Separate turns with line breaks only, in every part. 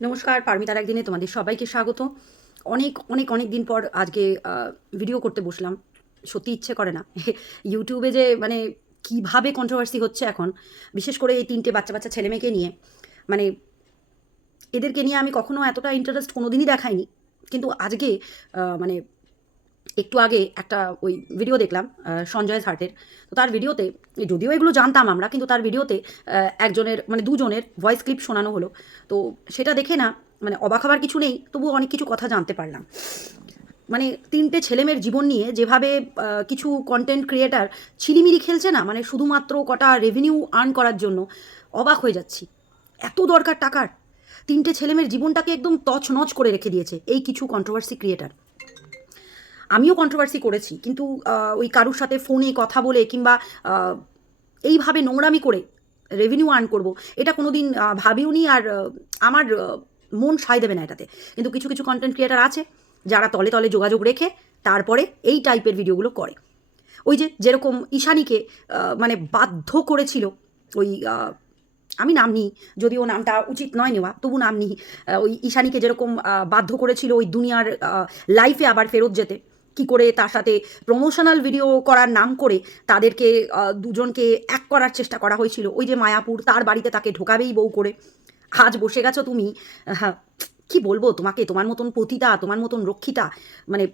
নমস্কার, পারমিতার একদিনে তোমাদের সবাইকে স্বাগত। অনেক অনেক অনেক দিন পর আজকে ভিডিও করতে বসলাম। সত্যি ইচ্ছে করে না। ইউটিউবে যে মানে কীভাবে কন্ট্রোভার্সি হচ্ছে এখন, বিশেষ করে এই তিনটে বাচ্চা বাচ্চা ছেলে মেয়েকে নিয়ে মানে এদেরকে নিয়ে আমি কখনো এতটা ইন্টারেস্ট কোনো দিনই দেখাইনি। কিন্তু আজকে মানে একটু আগে একটা ওই ভিডিও দেখলাম সঞ্জয় হার্টের। তো তার ভিডিওতে যদিও এগুলো জানতাম আমরা, কিন্তু তার ভিডিওতে একজনের মানে দুজনের ভয়েস ক্লিপ শোনানো হলো। তো সেটা দেখে না মানে অবাক হবার কিছু নেই, তবুও অনেক কিছু কথা জানতে পারলাম। মানে তিনটে ছেলেমেয়ের জীবন নিয়ে যেভাবে কিছু কন্টেন্ট ক্রিয়েটার ছিলিমিলি খেলছে না মানে শুধুমাত্র কটা রেভিনিউ আর্ন করার জন্য, অবাক হয়ে যাচ্ছি। এত দরকার টাকার। তিনটে ছেলেমেয়ের জীবনটাকে একদম তছনছ করে রেখে দিয়েছে এই কিছু কন্ট্রোভার্সি ক্রিয়েটার আমিও কন্ট্রোভার্সি করেছি, কিন্তু ওই কারুর সাথে ফোনে কথা বলে কিংবা এইভাবে নোংরামি করে রেভিনিউ আর্ন করব, এটা কোনো দিন ভাবিও নি আর আমার মন সায় দেবে না এটাতে। কিন্তু কিছু কিছু কন্টেন্ট ক্রিয়েটার আছে, যারা তলে তলে যোগাযোগ রেখে তারপরে এই টাইপের ভিডিওগুলো করে। ওই যে যেরকম ঈশানীকে মানে বাধ্য করেছিল, ওই আমি নাম নিই, যদিও নামটা উচিত নয় নেওয়া, তবু নাম নিই ওই ঈশানীকে যেরকম বাধ্য করেছিল ওই দুনিয়ার লাইফে আবার ফেরত যেতে কি করে তার সাথে প্রমোশনাল ভিডিও করার নাম করে তাদেরকে দুজনকে এক করার চেষ্টা করা হয়েছিল। ওই যে মায়াপুর, তার বাড়িতে তাকে ঢোকাবেই বউ করে। আজ বসে গেছো তুমি? কি বলব তোমাকে? তোমার মতন পতিতা, তোমার মতন রক্ষিতা মানে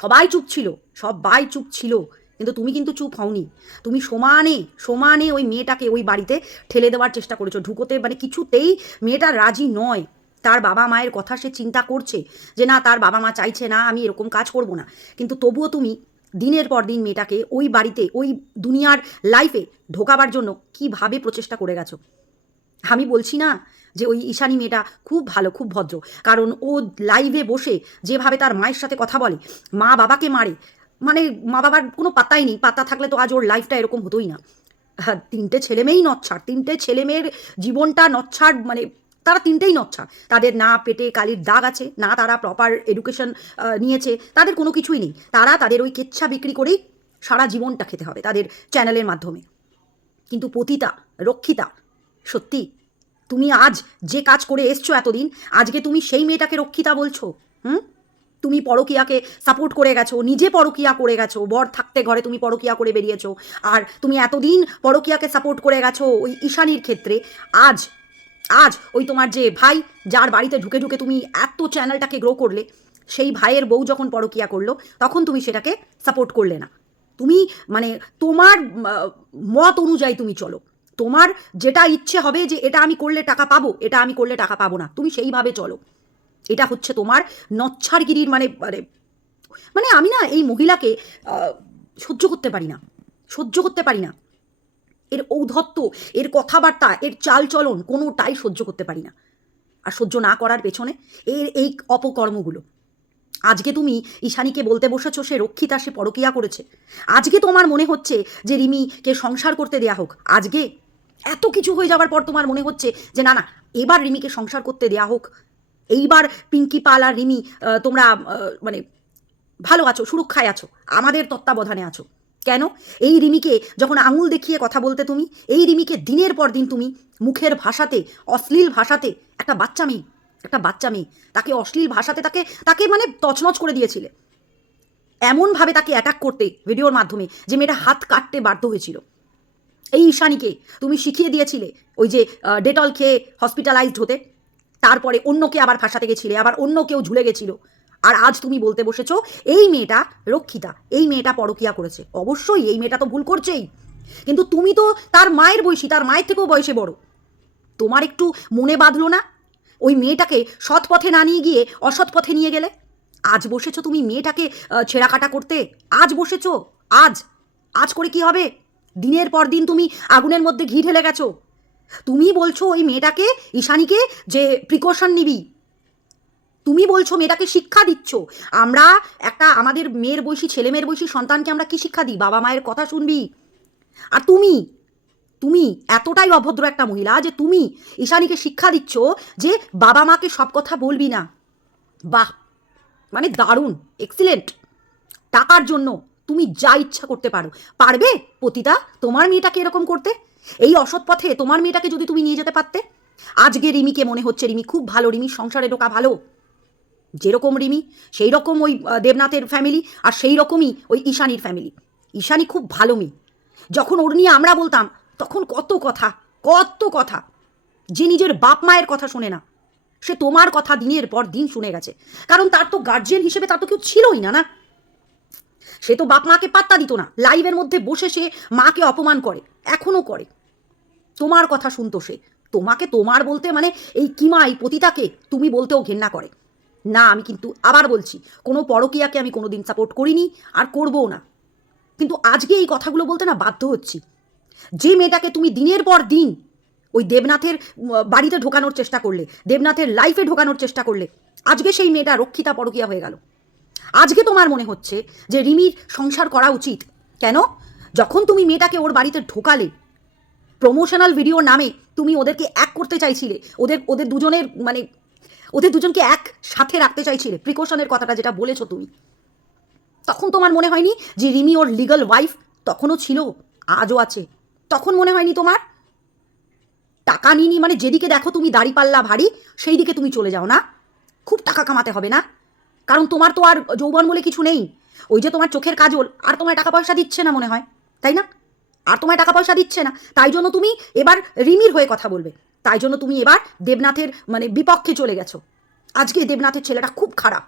সবাই চুপ ছিল, সবাই চুপ ছিল। কিন্তু তুমি কিন্তু চুপ হওনি। তুমি সমানে সমানে ওই মেয়েটাকে ওই বাড়িতে ঠেলে দেওয়ার চেষ্টা করেছ। ঢুকোতে মানে কিছুতেই মেয়েটা রাজি নয়। তার বাবা মায়ের কথা সে চিন্তা করছে যে না তার বাবা মা চাইছে না আমি এরকম কাজ করব না। কিন্তু তবুও তুমি দিনের পর দিন মেয়েটাকে ওই বাড়িতে ওই দুনিয়ার লাইফে ঢোকাবার জন্য কীভাবে প্রচেষ্টা করে গেছো? আমি বলছি না যে ওই ঈশানী মেয়েটা খুব ভালো খুব ভদ্র। কারণ ও লাইভে বসে যেভাবে তার মায়ের সাথে কথা বলে মা বাবাকে মারে মানে মা বাবার কোনো পাত্তাই নেই। পাত্তা থাকলে তো আজ ওর লাইফটা এরকম হতোই না। হ্যাঁ, তিনটে ছেলে মেয়েই নচ্ছাড় তিনটে ছেলে মেয়ের জীবনটা নচ্ছাড় মানে তারা তিনটেই নচ্ছা তাদের না পেটে কালির দাগ আছে, না তারা প্রপার এডুকেশন নিয়েছে, তাদের কোনো কিছুই নেই। তারা তাদের ওই কেচ্ছা বিক্রি করেই সারা জীবনটা খেতে হবে তাদের চ্যানেলের মাধ্যমে। কিন্তু পতিতা, রক্ষিতা, সত্যি, তুমি আজ যে কাজ করে এসছো এতদিন, আজকে তুমি সেই মেয়েটাকে রক্ষিতা বলছো? হুম? তুমি পরকিয়াকে সাপোর্ট করে গেছো, নিজে পরকিয়া করে গেছো, বর থাকতে ঘরে তুমি পরকিয়া করে বেরিয়েছো, আর তুমি এতদিন পরকিয়াকে সাপোর্ট করে গেছো ওই ঈশানির ক্ষেত্রে, আজ আজ ওই তোমার যে ভাই, যার বাড়িতে ঢুকে ঢুকে তুমি এত চ্যানেলটাকে গ্রো করলে, সেই ভাইয়ের বউ যখন পরকিয়া করল, তখন তুমি সেটাকে সাপোর্ট করলে না। তুমি মানে তোমার মত অনুযায়ী তুমি চলো। তোমার যেটা ইচ্ছে হবে যে এটা আমি করলে টাকা পাবো, এটা আমি করলে টাকা পাবো না, তুমি সেইভাবে চলো। এটা হচ্ছে তোমার নচ্ছারগিরির মানে মানে মানে আমি না এই মহিলাকে সহ্য করতে পারি না, সহ্য করতে পারি না। এর ঔদ্ধত্য, এর কথাবার্তা, এর চালচলন কোনোটাই সহ্য করতে পারি না। আর সহ্য না করার পেছনে এর এই অপকর্মগুলো। আজকে তুমি ঈশানীকে বলতে বসেছো, সে রক্ষিতা, সে পরকিয়া করেছে। আজকে তোমার মনে হচ্ছে যে রিমিকে সংসার করতে দেয়া হোক। আজকে এত কিছু হয়ে যাওয়ার পর তোমার মনে হচ্ছে যে না না, এবার রিমিকে সংসার করতে দেয়া হোক। এইবার পিঙ্কি পাল আর রিমি তোমরা মানে ভালো আছো, সুরক্ষায় আছো, আমাদের তত্ত্বাবধানে আছো। কেন? এই রিমিকে যখন আঙুল দেখিয়ে কথা বলতে তুমি, এই রিমিকে দিনের পর দিন তুমি মুখের ভাষাতে, অশ্লীল ভাষাতে, একটা বাচ্চা মেয়ে, একটা বাচ্চা মেয়ে, তাকে অশ্লীল ভাষাতে তাকে তাকে মানে তছনছ করে দিয়েছিলে। এমনভাবে তাকে অ্যাটাক করতে ভিডিওর মাধ্যমে যে মেয়েটা হাত কাটতে বাধ্য হয়েছিল। এই ঈশানীকে তুমি শিখিয়ে দিয়েছিলে ওই যে ডেটল খেয়ে হসপিটালাইজড হতে, তারপরে অন্যকে আবার ফাঁসাতে গেছিলে, আবার অন্য কেউ ঝুলে গেছিল। আর আজ তুমি বলতে বসেছ এই মেয়েটা রক্ষিতা এই মেয়েটা পরকিয়া করেছে। অবশ্যই এই মেয়েটা তো ভুল করছেই। কিন্তু তুমি তো তার মায়ের বয়সী তার মায়ের থেকেও বয়সে বড়। তোমার একটু মনে বাঁধলো না? ওই মেয়েটাকে সৎ পথে না নিয়ে গিয়ে অসৎ পথে নিয়ে গেলে? আজ বসেছো তুমি মেয়েটাকে আহ, ছেঁড়া কাটা করতে? আজ বসেছো? আজ? আজ করে কি হবে? দিনের পর দিন তুমি আগুনের মধ্যে ঘি ঢেলে গেছো। তুমি বলছো ওই মেয়েটাকে ঈশানীকে যে প্রিকশন নিবি। তুমি বলছো মেয়েটাকে শিক্ষা দিচ্ছ। আমরা একটা আমাদের মেয়ের বয়সী, ছেলে মেয়ের বয়সী সন্তানকে আমরা কি শিক্ষা দিই? বাবা মায়ের কথা শুনবি? আর তুমি তুমি এতটাই অভদ্র একটা মহিলা যে তুমি ঈশানীকে শিক্ষা দিচ্ছ যে বাবা মাকে সব কথা বলবি না। বাহ! মানে দারুণ এক্সিলেন্ট টাকার জন্য তুমি যা ইচ্ছা করতে পারো। পারবে পতিতা, তোমার মেয়েটাকে এরকম করতে? এই অসৎ পথে তোমার মেয়েটাকে যদি তুমি নিয়ে যেতে পারতে? আজকে রিমিকে মনে হচ্ছে, রিমি খুব ভালো, রিমির সংসারে ঢোকা ভালো। যেরকম রিমি সেই রকম ওই দেবনাথের ফ্যামিলি আর সেই রকমই ওই ঈশানীর ফ্যামিলি ঈশানি খুব ভালো মেয়ে। যখন ওর নিয়ে আমরা বলতাম, তখন কত কথা কত কথা। যে নিজের বাপ মায়ের কথা শোনে না। সে তোমার কথা দিনের পর দিন শুনে গেছে। কারণ তার তো গার্জিয়ান হিসেবে তার তো কেউ ছিলই না না? সে তো বাপ মাকে পাত্তা দিত না। লাইভের মধ্যে বসে সে মাকে অপমান করে এখনও করে। তোমার কথা শুনতো সে। তোমাকে তোমার বলতে মানে এই কিমা, এই পতিতাকে তুমি বলতেও ঘেন্না করে। না, আমি কিন্তু আবার বলছি, কোনো পরকীয়াকে আমি কোনোদিন সাপোর্ট করিনি আর করবও না। কিন্তু আজকে এই কথাগুলো বলতে না বাধ্য হচ্ছি। যে মেয়েটাকে তুমি দিনের পর দিন ওই দেবনাথের বাড়িতে ঢোকানোর চেষ্টা করলে, দেবনাথের লাইফে ঢোকানোর চেষ্টা করলে, আজকে সেই মেয়েটা রক্ষিতা পরকীয়া হয়ে গেল। আজকে তোমার মনে হচ্ছে যে রিমির সংসার করা উচিত। কেন? যখন তুমি মেয়েটাকে ওর বাড়িতে ঢোকালে প্রমোশনাল ভিডিওর নামে তুমি ওদেরকে এক করতে চাইছিলে, ওদের ওদের দুজনের মানে ওদের দুজনকে এক সাথে রাখতে চাইছিলে। প্রিকশনের কথাটা যেটা বলেছ তুমি। তখন তোমার মনে হয়নি যে রিমি ওর লিগাল ওয়াইফ তখনও ছিল? আজও আছে। তখন মনে হয়নি তোমার? টাকা নিনি মানে যেদিকে দেখো তুমি দাড়ি পাল্লা ভারী সেই দিকে তুমি চলে যাও না? খুব টাকা কামাতে হবে না? কারণ তোমার তো আর যৌবন বলে কিছু নেই। ওই যে তোমার চোখের কাজল, আর তোমায় টাকা পয়সা দিচ্ছে না মনে হয়, তাই না? আর তোমায় টাকা পয়সা দিচ্ছে না। তাই জন্য তুমি এবার রিমির হয়ে কথা বলবে। তাই জন্য তুমি এবার দেবনাথের মানে বিপক্ষে চলে গেছো। আজকে দেবনাথের ছেলেটা খুব খারাপ।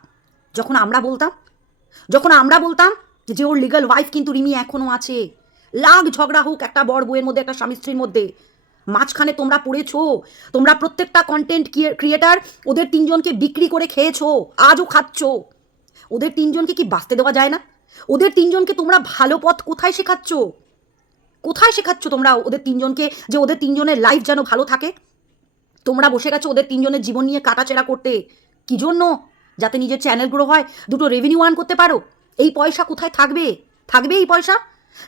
যখন আমরা বলতাম, যখন আমরা বলতাম যে ওর লিগাল ওয়াইফ কিন্তু রিমি এখনও আছে। লাগ ঝগড়া হোক একটা বড় বউয়ের মধ্যে, একটা স্বামী স্ত্রীর মধ্যে। মাঝখানে তোমরা পড়েছো, তোমরা প্রত্যেকটা কন্টেন্ট ক্রিয়েটার ওদের তিনজনকে বিক্রি করে খেয়েছো, আজও খাচ্ছ। ওদের তিনজনকে কি বাঁচতে দেওয়া যায় না? ওদের তিনজনকে তোমরা ভালো পথ কোথায় শেখাচ্ছ? কোথায় শেখাচ্ছ তোমরা ওদের তিনজনকে যে ওদের তিনজনের লাইফ যেন ভালো থাকে? তোমরা বসে গেছো ওদের তিনজনের জীবন নিয়ে কাটাচেরা করতে। কি জন্য? যাতে নিজের চ্যানেল গ্রো হয়, দুটো রেভিনিউ আর্ন করতে পারো। এই পয়সা কোথায় থাকবে? থাকবে এই পয়সা?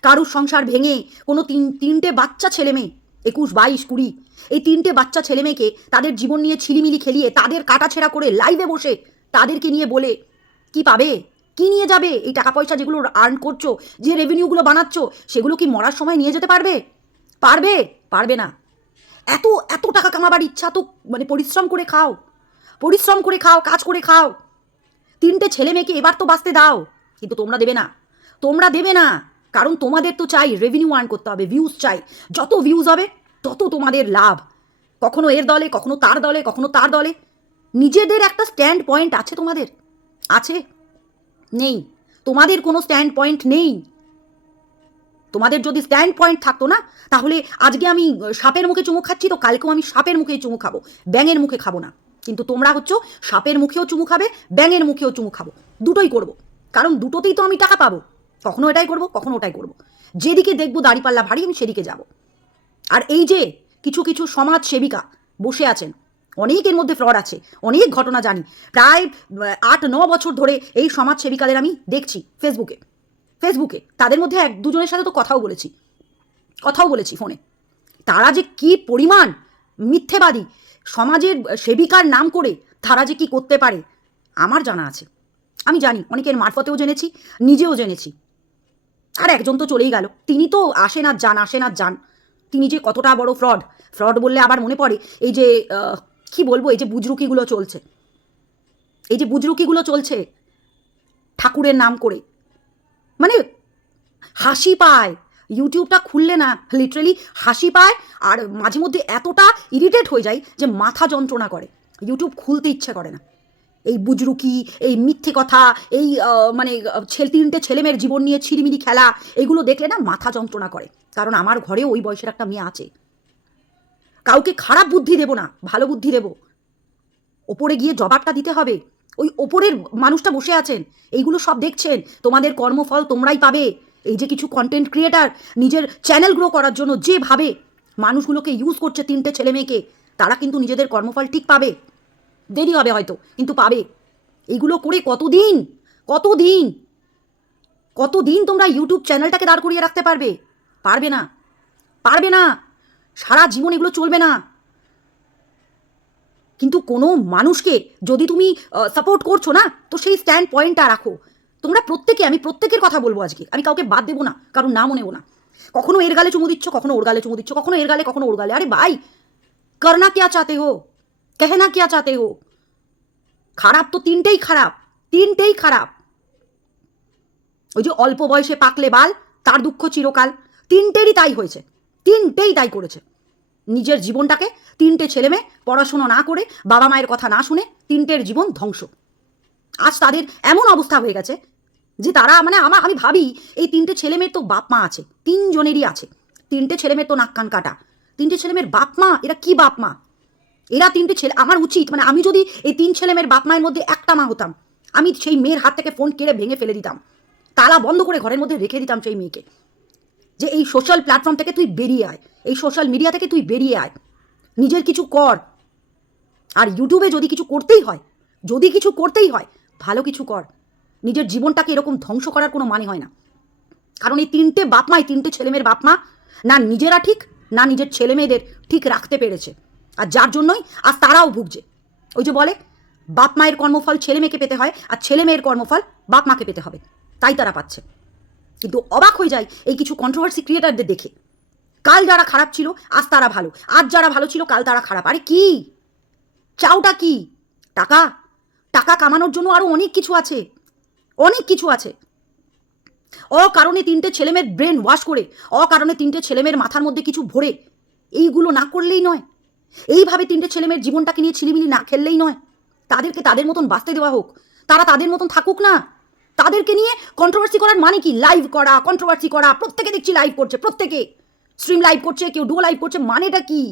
কারুর সংসার ভেঙে কোনো তিন, তিনটে বাচ্চা ছেলে মেয়ে, একুশ, বাইশ, কুড়ি, এই তিনটে বাচ্চা ছেলে মেয়েকে তাদের জীবন নিয়ে ছিলিমিলি খেলিয়ে তাদের কাটাছেড়া করে লাইভে বসে তাদেরকে নিয়ে বলে, কি পাবে? কি নিয়ে যাবে? এই টাকা পয়সা যেগুলো আর্ন করছ, যে রেভিনিউগুলো বানাচ্ছ, সেগুলো কি মরার সময় নিয়ে যেতে পারবে? পারবে? পারবে না। এত এত টাকা কামাবার ইচ্ছা তো মানে পরিশ্রম করে খাও। পরিশ্রম করে খাও, কাজ করে খাও। তিনটে ছেলে মেয়েকে এবার তো বাঁচতে দাও। কিন্তু তোমরা দেবে না। তোমরা দেবে না। কারণ তোমাদের তো চাই রেভিনিউ আর্ন করতে হবে ভিউজ চাই। যত ভিউজ হবে, তত তোমাদের লাভ। কখনো এর দলে, কখনো তার দলে, কখনো তার দলে। নিজেদের একটা স্ট্যান্ড পয়েন্ট আছে তোমাদের। আছে। নেই। তোমাদের কোনো স্ট্যান্ড পয়েন্ট নেই। তোমাদের যদি স্ট্যান্ড পয়েন্ট থাকতো না, তাহলে আজকে আমি সাপের মুখে চুমু খাচ্ছি তো কালকেও আমি সাপের মুখেই চুমু খাব। ব্যাঙের মুখে খাব না। কিন্তু তোমরা হচ্ছে সাপের মুখেও চুমু খাবে, ব্যাঙের মুখেও চুমু খাব। দুটোই করব। কারণ দুটোতেই তো আমি টাকা পাবো। কখনো এটাই করব, কখনো ওটাই করব। যেদিকে দেখব দাড়িপাল্লা ভারী, আমি সেদিকে যাব। আর এই যে কিছু কিছু সমাজ সেবিকা বসে আছেন অনেকের মধ্যে ফ্রড আছে, অনেক ঘটনা জানি। প্রায় আট, ন বছর ধরে এই সমাজ সেবিকাদের আমি দেখছি ফেসবুকে ফেসবুকে তাদের মধ্যে এক, দুজনের সাথে তো কথাও বলেছি। কথাও বলেছি ফোনে তারা যে কি পরিমাণ মিথ্যেবাদী, সমাজের সেবিকার নাম করে তারা যে কি করতে পারে, আমার জানা আছে। আমি জানি, অনেকের মারফতেও জেনেছি, নিজেও জেনেছি। আর একজন তো চলেই গেল। তিনি তো আসেন আর যান আসেন আর যান। তিনি যে কতটা বড় ফ্রড ফ্রড বললে আবার মনে পড়ে, এই যে কি বলব, এই যে বুজরুকিগুলো চলছে। এই যে বুজরুকিগুলো চলছে, ঠাকুরের নাম করে। মানে হাসি পায়। ইউটিউবটা খুললে না লিটারেলি হাসি পায়, আর মাঝে মধ্যে এতটা ইরিটেট হয়ে যায় যে মাথা যন্ত্রণা করে। ইউটিউব খুলতে ইচ্ছে করে না। এই বুজরুকি, এই মিথ্যে কথা, এই মানে ছেলে, তিনটে ছেলেমেয়ের জীবন নিয়ে ছিরিমিরি খেলা, এগুলো দেখলে না মাথা যন্ত্রণা করে। কারণ আমার ঘরেও ওই বয়সের একটা মেয়ে আছে। কাউকে খারাপ বুদ্ধি দেব না, ভালো বুদ্ধি দেব। ওপরে গিয়ে জবাবটা দিতে হবে। ওই ওপরের মানুষটা বসে আছেন, এইগুলো সব দেখছেন, তোমাদের কর্মফল তোমরাই পাবে। এই যে কিছু কন্টেন্ট ক্রিয়েটার নিজের চ্যানেল গ্রো করার জন্য যেভাবে মানুষগুলোকে ইউজ করছে তিনটে ছেলে মেয়েকে, তারা কিন্তু নিজেদের কর্মফল ঠিক পাবে। দেরি হবে হয়তো, কিন্তু পাবে। এইগুলো করে কতদিন? কতদিন? কতদিন তোমরা ইউটিউব চ্যানেলটাকে দাঁড় করিয়ে রাখতে পারবে? পারবে না। পারবে না। সারা জীবন এগুলো চলবে না। কিন্তু কোনো মানুষকে যদি তুমি সাপোর্ট করছ না, তো সেই স্ট্যান্ড পয়েন্টটা রাখো। তোমরা প্রত্যেকে, আমি প্রত্যেকের কথা বলব আজকে। আমি কাউকে বাদ দেবো না কারণ নামও নেব না। কখনো এর গালে চুমু দিচ্ছ, কখনো ওর গালে চুমু দিচ্ছ, কখনো এর গালে, কখনো ওর গালে। আরে ভাই করনা কিয়া চাতে হো কেহনা কিয়া চাতে হো। খারাপ তো তিনটেই খারাপ তিনটেই খারাপ। ওই যে অল্প বয়সে পাকলে বাল, তার দুঃখ চিরকাল। তিনটেরই তাই হয়েছে। তিনটেই তাই করেছে। নিজের জীবনটাকে তিনটে ছেলে মেয়ে পড়াশুনো না করে, বাবা মায়ের কথা না শুনে তিনটের জীবন ধ্বংস। আজ তাদের এমন অবস্থা হয়ে গেছে যে তারা মানে আমার আমি ভাবি, এই তিনটে ছেলে মেয়ের তো বাপ মা আছে, তিনজনেরই আছে। তিনটে ছেলে মেয়ের তো নাক কান কাটা। তিনটে ছেলে মেয়ের বাপ মা, এরা কি বাপ মা? এরা তিনটে ছেলে, আমার উচিত মানে আমি যদি এই তিন ছেলে মেয়ের বাপ মায়ের মধ্যে একটা মা হতাম, আমি সেই মেয়ের হাত থেকে ফোন কেড়ে ভেঙে ফেলে দিতাম। তালা বন্ধ করে ঘরের মধ্যে রেখে দিতাম সেই মেয়েকে। যে এই সোশ্যাল প্ল্যাটফর্ম থেকে তুই বেরিয়ে আয়। এই সোশ্যাল মিডিয়া থেকে তুই বেরিয়ে আয়। নিজের কিছু কর। আর ইউটিউবে যদি কিছু করতেই হয়, যদি কিছু করতেই হয়, ভালো কিছু কর। নিজের জীবনটাকে এরকম ধ্বংস করার কোনো মানে হয় না। কারণ এই তিনটে বাপ মাই তিনটে ছেলেমেয়ের বাপমা না নিজেরা ঠিক, না নিজের ছেলে মেয়েদের ঠিক রাখতে পেরেছে। আর যার জন্যই আজ তারাও ভুগছে। ওই যে বলে, বাপ মায়ের কর্মফল ছেলে মেয়েকে পেতে হয়, আর ছেলে মেয়ের কর্মফল বাপ মাকে পেতে হবে। তাই তারা পাচ্ছে। কিন্তু অবাক হয়ে যায় এই কিছু কন্ট্রোভার্সি ক্রিয়েটারদের দেখে। কাল যারা খারাপ ছিল, আজ তারা ভালো। আজ যারা ভালো ছিল, কাল তারা খারাপ। আরে কি? চাওটা কি? টাকা? টাকা কামানোর জন্য আরও অনেক কিছু আছে। অনেক কিছু আছে। অকারণে তিনটে ছেলেমেয়ের ব্রেন ওয়াশ করে, অকারণে তিনটে ছেলেমেয়ের মাথার মধ্যে কিছু ভরে, এইগুলো না করলেই নয়। এইভাবে তিনটে ছেলেমেয়ের জীবনটাকে নিয়ে ছিলিমিলি না খেললেই নয়। তাদেরকে তাদের মতন বাঁচতে দেওয়া হোক। তারা তাদের মতন থাকুক না। তাদেরকে নিয়ে কন্ট্রোভার্সি করার মানে কি? লাইভ করা কন্ট্রোভার্সি করা, প্রত্যেকে দেখছি লাইভ করছে, প্রত্যেকে। স্ট্রিম লাইভ করছে, কেউ ডুও লাইভ করছে, মানেটা কি?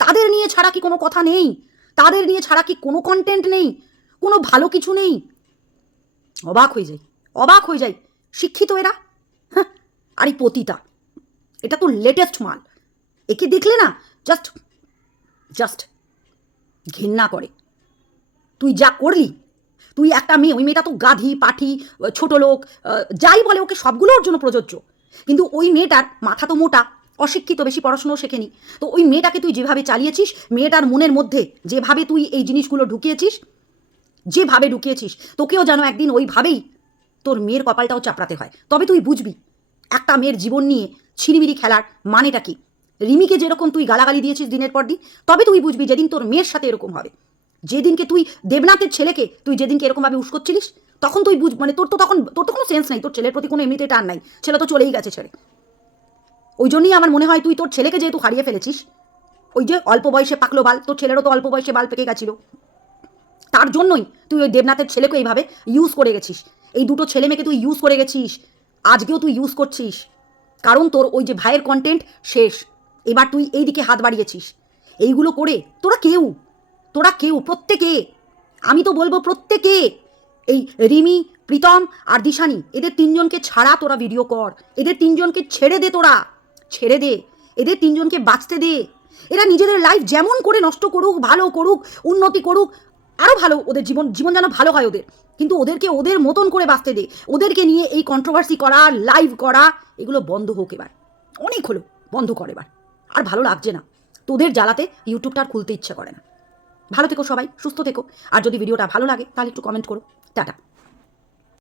তাদের নিয়ে ছাড়া কি কোনো কথা নেই? তাদের নিয়ে ছাড়া কি কোনো কন্টেন্ট নেই? কোনো ভালো কিছু নেই? অবাক হয়ে যাই, অবাক হয়ে যাই। শিক্ষিত এরা হ্যাঁ আর এই পতিতা। এটা তো লেটেস্ট মাল। একে দেখলে না জাস্ট জাস্ট ঘেন্না করে। তুই যা করলি তুই একটা মেয়ে, ওই মেয়েটা তো গাধি, পাঠি ছোট লোক যাই বলে ওকে সবগুলো ওর জন্য প্রযোজ্য। কিন্তু ওই মেয়েটার মাথা তো মোটা, অশিক্ষিত, বেশি পড়াশুনো শেখেনি। তো ওই মেয়েটাকে তুই যেভাবে চালিয়েছিস, মেয়েটার মনের মধ্যে যেভাবে তুই এই জিনিসগুলো ঢুকিয়েছিস, যেভাবে ঢুকিয়েছিস, তোকেও যেন একদিন ওইভাবেই তোর মেয়ের কপালটাও চাপড়াতে হয়। তবে তুই বুঝবি, একটা মেয়ের জীবন নিয়ে ছিনিমিনি খেলার মানেটা কি? রিমিকে যেরকম তুই গালাগালি দিয়েছিস দিনের পর দিন, তবে তুই বুঝবি যেদিন তোর মেয়ের সাথে এরকম হবে। যেদিনকে তুই দেবনাথের ছেলেকে, তুই যেদিনকে এরকমভাবে উস্কোচ্ছিলিস, তখন তুই বুঝ মানে তোর তো তখন তোর তো কোনো সেন্স নেই, তোর ছেলের প্রতি কোনো এমনিতে টান নাই। ছেলে তো চলেই গেছে ছেড়ে। ওই জন্যই আমার মনে হয় তুই তোর ছেলেকে যেহেতু হারিয়ে ফেলেছিস, ওই যে অল্প বয়সে পাকলো বাল, তোর ছেলেরও তো অল্প বয়সে বাল পেকে গেছিল। তার জন্যই তুই ওই দেবনাথের ছেলেকে এইভাবে ইউজ করে গেছিস। এই দুটো ছেলে মেয়েকে তুই ইউজ করে গেছিস, আজকেও তুই ইউজ করছিস। কারণ তোর ওই যে ভাইয়ের কন্টেন্ট শেষ। এবার তুই এই দিকে হাত বাড়িয়েছিস। এইগুলো করে তোরা কেউ তোরা কেউ? প্রত্যেকে? আমি তো বলব প্রত্যেকে। এই রিমি, প্রীতম আর দিশানি, এদের তিনজনকে ছাড়া তোরা ভিডিও কর। এদের তিনজনকে ছেড়ে দে তোরা। ছেড়ে দে। এদের তিনজনকে বাঁচতে দে। এরা নিজেদের লাইফ যেমন করে নষ্ট করুক, ভালো করুক, উন্নতি করুক আরও ভালো ওদের জীবন জীবন যেন ভালো হয় ওদের। কিন্তু ওদেরকে ওদের মতন করে বাঁচতে দে। ওদেরকে নিয়ে এই কন্ট্রোভার্সি করা লাইভ করা, এগুলো বন্ধ হোক এবার। অনেক হলো, বন্ধ কর এবার। আর ভালো লাগছে না। তোদের জ্বালাতে ইউটিউবটা আর খুলতে ইচ্ছে করে না। ভালো থেকো সবাই, সুস্থ থেকো। আর যদি ভিডিওটা ভালো লাগে, তাহলে একটু কমেন্ট করো। টাটা।